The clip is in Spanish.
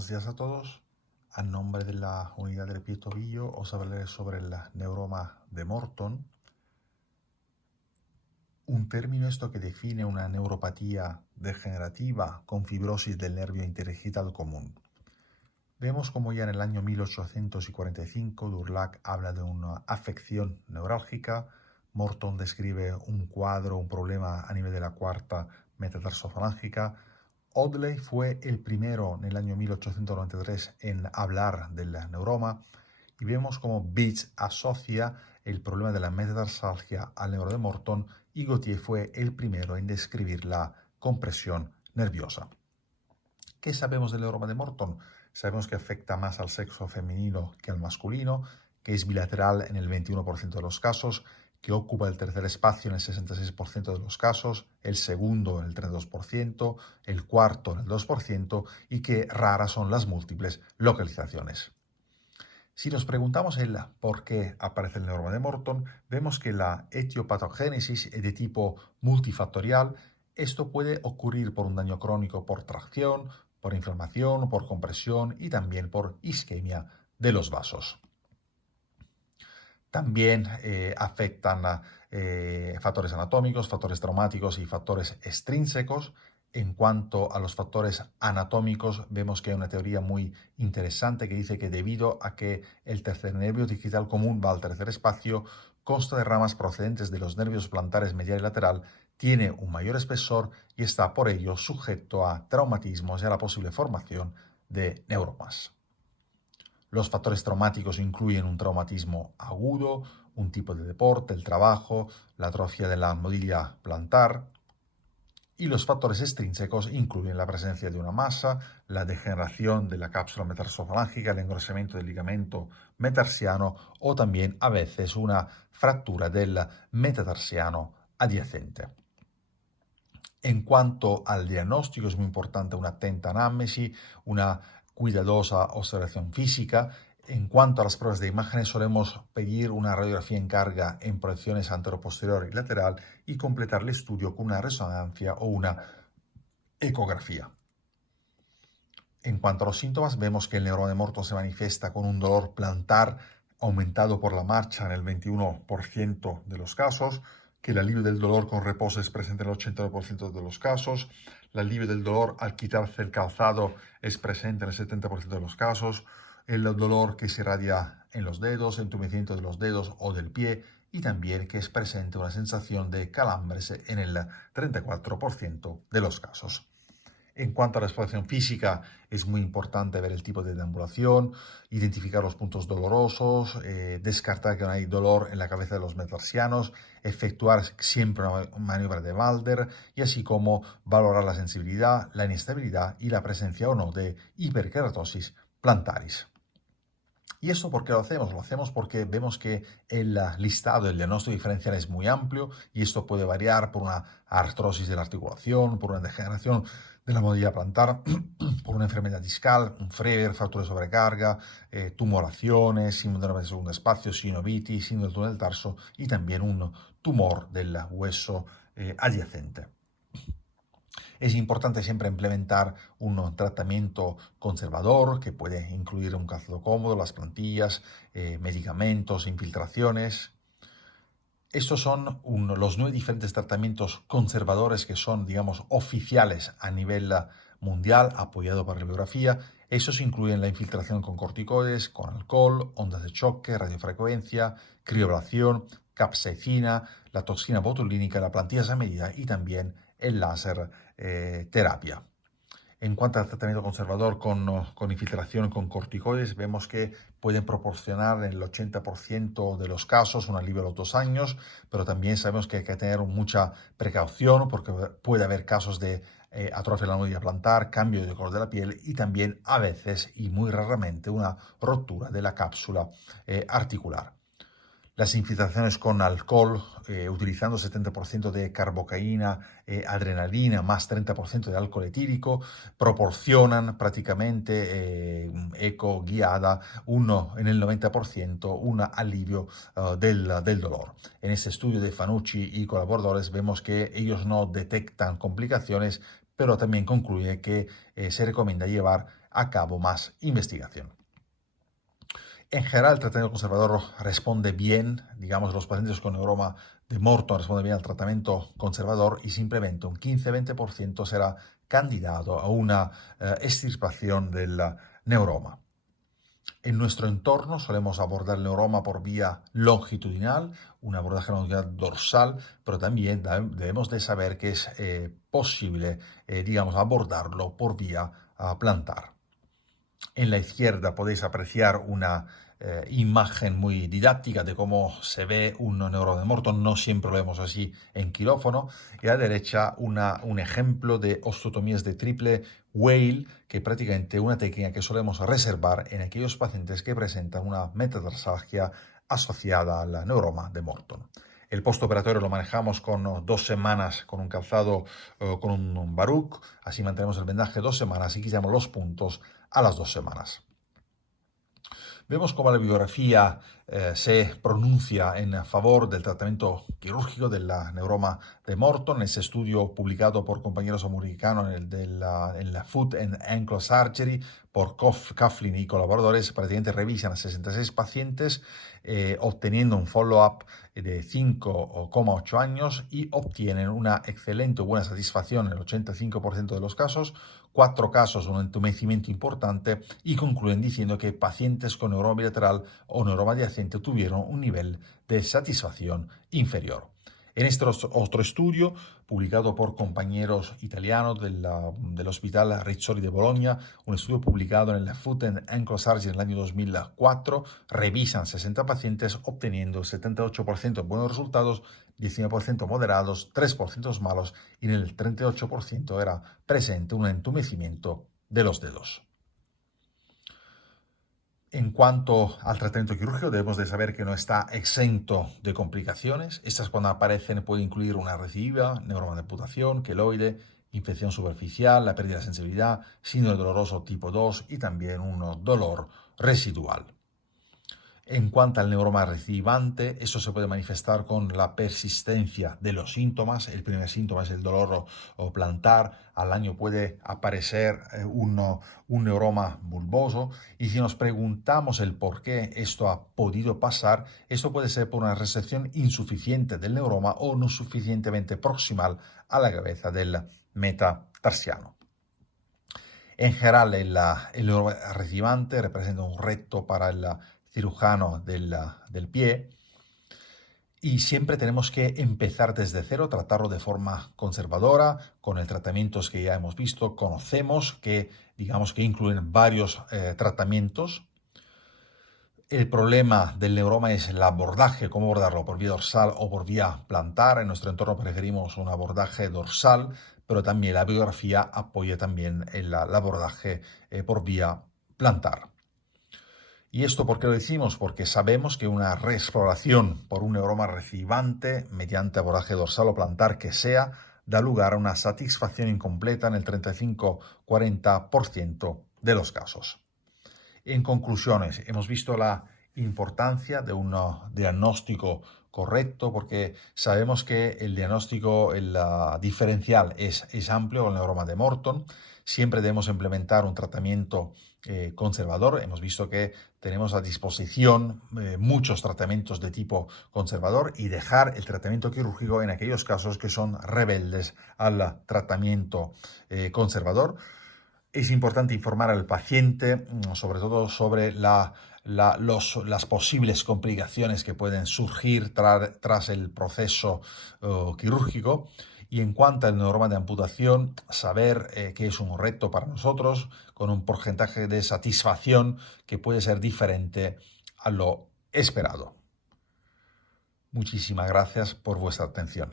Buenos días a todos. A nombre de la unidad del pie tobillo os hablaré sobre el neuroma de Morton, un término esto que define una neuropatía degenerativa con fibrosis del nervio interdigital común. Vemos como ya en el año 1845 Durlac habla de una afección neurálgica, Morton describe un cuadro, un problema a nivel de la cuarta metatarsofalángica. Audley fue el primero en el año 1893 en hablar del neuroma y vemos cómo Beach asocia el problema de la metatarsalgia al neuroma de Morton y Gautier fue el primero en describir la compresión nerviosa. ¿Qué sabemos del neuroma de Morton? Sabemos que afecta más al sexo femenino que al masculino, que es bilateral en el 21% de los casos, que ocupa el tercer espacio en el 66% de los casos, el segundo en el 32%, el cuarto en el 2% y que raras son las múltiples localizaciones. Si nos preguntamos el por qué aparece el neuroma de Morton, vemos que la etiopatogénesis es de tipo multifactorial. Esto puede ocurrir por un daño crónico por tracción, por inflamación, por compresión y también por isquemia de los vasos. También afectan factores anatómicos, factores traumáticos y factores extrínsecos. En cuanto a los factores anatómicos, vemos que hay una teoría muy interesante que dice que debido a que el tercer nervio digital común va al tercer espacio, consta de ramas procedentes de los nervios plantares medial y lateral, tiene un mayor espesor y está por ello sujeto a traumatismos y a la posible formación de neuromas. Los factores traumáticos incluyen un traumatismo agudo, un tipo de deporte, el trabajo, la atrofia de la modilla plantar. Y los factores extrínsecos incluyen la presencia de una masa, la degeneración de la cápsula metatarsofalágica, el engrosamiento del ligamento metarsiano o también a veces una fractura del metatarsiano adyacente. En cuanto al diagnóstico, es muy importante una atenta anamnesis, una cuidadosa observación física. En cuanto a las pruebas de imágenes, solemos pedir una radiografía en carga en proyecciones anteroposterior y lateral y completar el estudio con una resonancia o una ecografía. En cuanto a los síntomas, vemos que el neuroma de Morton se manifiesta con un dolor plantar aumentado por la marcha en el 21% de los casos, que el alivio del dolor con reposo es presente en el 89% de los casos, el alivio del dolor al quitarse el calzado es presente en el 70% de los casos, el dolor que se irradia en los dedos, entumecimiento de los dedos o del pie y también que es presente una sensación de calambres en el 34% de los casos. En cuanto a la exploración física, es muy importante ver el tipo de deambulación, identificar los puntos dolorosos, descartar que no hay dolor en la cabeza de los metatarsianos, efectuar siempre una maniobra de Walder y así como valorar la sensibilidad, la inestabilidad y la presencia o no de hiperkeratosis plantaris. ¿Y esto por qué lo hacemos? Lo hacemos porque vemos que el listado del diagnóstico diferencial es muy amplio y esto puede variar por una artrosis de la articulación, por una degeneración de la modilla plantar, por una enfermedad discal, un Freber, fractura de sobrecarga, tumoraciones, síndrome de segundo espacio, sinovitis, síndrome del túnel del tarso y también un tumor del hueso adyacente. Es importante siempre implementar un tratamiento conservador que puede incluir un calzado cómodo, las plantillas, medicamentos, infiltraciones. Estos son los 9 diferentes tratamientos conservadores que son, digamos, oficiales a nivel mundial, apoyado por la bibliografía. Estos incluyen la infiltración con corticoides, con alcohol, ondas de choque, radiofrecuencia, crioablación, capsaicina, la toxina botulínica, la plantilla a medida y también el láser terapia. En cuanto al tratamiento conservador con infiltración con corticoides, vemos que pueden proporcionar en el 80% de los casos un alivio a los 2 años, pero también sabemos que hay que tener mucha precaución porque puede haber casos de atrofia de la modilla plantar, cambio de color de la piel y también a veces y muy raramente una rotura de la cápsula articular. Las infiltraciones con alcohol, utilizando 70% de carbocaína, adrenalina, más 30% de alcohol etílico, proporcionan prácticamente eco guiada en el 90% un alivio del dolor. En este estudio de Fanucci y colaboradores vemos que ellos no detectan complicaciones, pero también concluye que se recomienda llevar a cabo más investigación. En general, el tratamiento conservador responde bien, digamos, los pacientes con neuroma de Morton responden bien al tratamiento conservador y simplemente un 15-20% será candidato a una extirpación del neuroma. En nuestro entorno solemos abordar el neuroma por vía longitudinal, un abordaje longitudinal dorsal, pero también debemos de saber que es posible, digamos, abordarlo por vía plantar. En la izquierda podéis apreciar una imagen muy didáctica de cómo se ve un neuroma de Morton. No siempre lo vemos así en quirófano. Y a la derecha un ejemplo de osteotomías de triple Weil, que prácticamente una técnica que solemos reservar en aquellos pacientes que presentan una metatarsalgia asociada al neuroma de Morton. El postoperatorio lo manejamos con 2 semanas con un calzado con un Baruch, así mantenemos el vendaje 2 semanas y quitamos los puntos a las 2 semanas. Vemos cómo la bibliografía se pronuncia en favor del tratamiento quirúrgico del neuroma de Morton. Ese estudio publicado por compañeros americanos en la Foot and Ankle Surgery por Coughlin y colaboradores, prácticamente revisan a 66 pacientes obteniendo un follow-up de 5,8 años y obtienen una excelente o buena satisfacción en el 85% de los casos, 4 casos un entumecimiento importante y concluyen diciendo que pacientes con neuroma bilateral o neuroma adyacente tuvieron un nivel de satisfacción inferior. En este otro estudio, publicado por compañeros italianos del Hospital Rizzoli de Bologna, un estudio publicado en la Foot and Ankle Surgery en el año 2004, revisan 60 pacientes obteniendo 78% buenos resultados, 19% moderados, 3% malos y en el 38% era presente un entumecimiento de los dedos. En cuanto al tratamiento quirúrgico, debemos de saber que no está exento de complicaciones. Estas cuando aparecen pueden incluir una recidiva, neuroma de amputación, queloide, infección superficial, la pérdida de sensibilidad, síndrome doloroso tipo 2 y también un dolor residual. En cuanto al neuroma recidivante, eso se puede manifestar con la persistencia de los síntomas. El primer síntoma es el dolor plantar. Al año puede aparecer un neuroma bulboso. Y si nos preguntamos el por qué esto ha podido pasar, esto puede ser por una resección insuficiente del neuroma o no suficientemente proximal a la cabeza del metatarsiano. En general, el neuroma recidivante representa un reto para el cirujano del pie y siempre tenemos que empezar desde cero, tratarlo de forma conservadora con el tratamientos que ya hemos visto, conocemos que digamos que incluyen varios tratamientos. El problema del neuroma es el abordaje, cómo abordarlo, por vía dorsal o por vía plantar. En nuestro entorno preferimos un abordaje dorsal, pero también la bibliografía apoya también el abordaje por vía plantar. ¿Y esto por qué lo decimos? Porque sabemos que una reexploración por un neuroma recidivante mediante abordaje dorsal o plantar que sea, da lugar a una satisfacción incompleta en el 35-40% de los casos. En conclusiones, hemos visto la importancia de un diagnóstico correcto porque sabemos que el diagnóstico diferencial es amplio con el neuroma de Morton. Siempre debemos implementar un tratamiento conservador. Hemos visto que tenemos a disposición muchos tratamientos de tipo conservador y dejar el tratamiento quirúrgico en aquellos casos que son rebeldes al tratamiento conservador. Es importante informar al paciente, sobre todo sobre las posibles complicaciones que pueden surgir tras el proceso quirúrgico. Y en cuanto al neuroma de amputación, saber que es un reto para nosotros, con un porcentaje de satisfacción que puede ser diferente a lo esperado. Muchísimas gracias por vuestra atención.